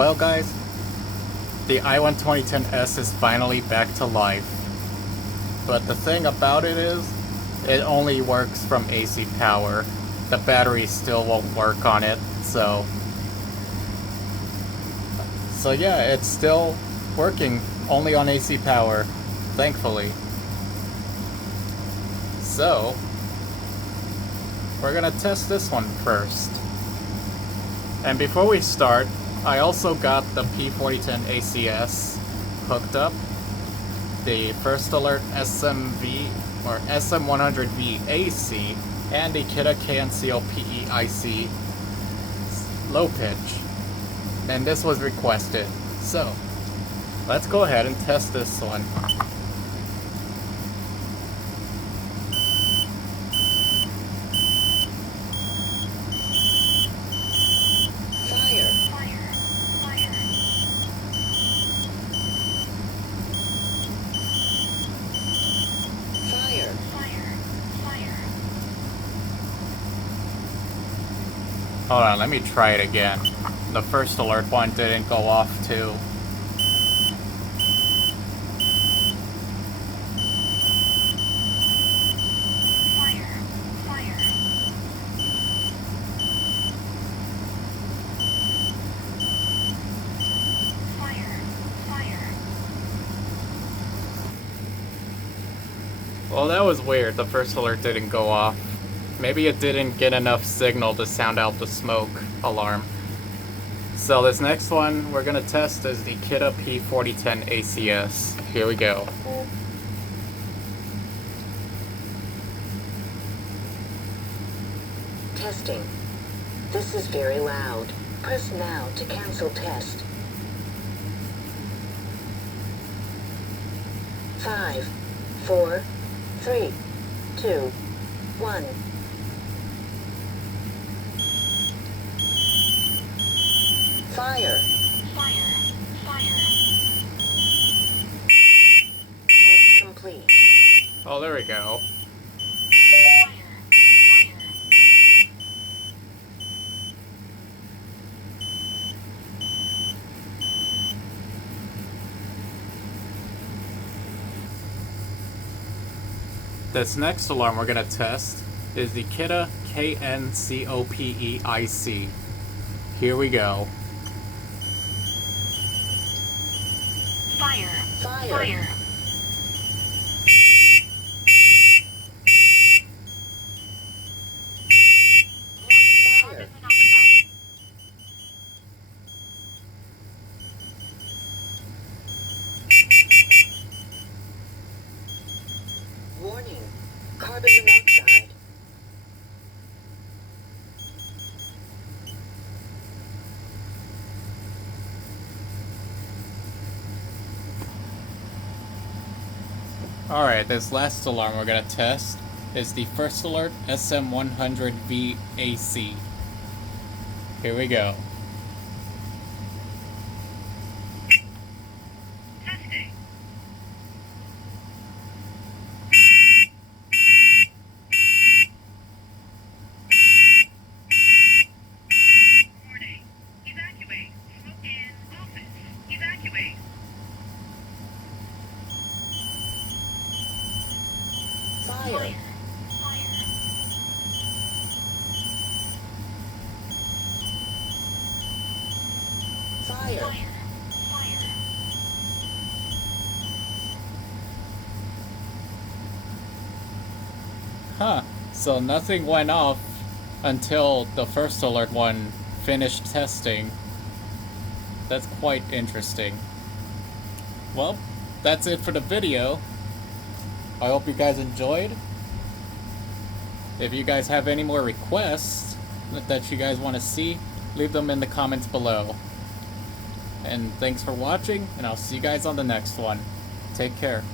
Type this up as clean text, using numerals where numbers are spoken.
Well guys, the I12010S is finally back to life. But the thing about it is, it only works from AC power. The battery still won't work on it, so yeah, it's still working only on AC power, thankfully. So, we're gonna test this one first. And before we start, I also got the P4010ACS hooked up, the First Alert SMV or SM100V AC, and the Kidde P4010ACS low pitch. And this was requested. So, let's go ahead and test this one. Hold on, let me try it again. The First Alert one didn't go off too. Well, that was weird. The First Alert didn't go off. Maybe it didn't get enough signal to sound out the smoke alarm. So this next one we're gonna test is the Kidde P4010ACS. Here we go. Testing. This is very loud. Press now to cancel test. 5, 4, 3, 2, 1. Fire. Test complete. Oh, there we go. This next alarm we're going to test is the Kidde KNCOPEIC. Here we go. Fire. Fire. Warning. Carbon monoxide. Alright, this last alarm we're going to test is the First Alert SM100V AC. Here we go. Testing. Warning. Evacuate. Smoke in office. Evacuate. Fire. Fire. Huh, so nothing went off until the First Alert one finished testing. That's quite interesting. Well, that's it for the video. I hope you guys enjoyed. If you guys have any more requests that you guys want to see, leave them in the comments below. And thanks for watching, and I'll see you guys on the next one. Take care.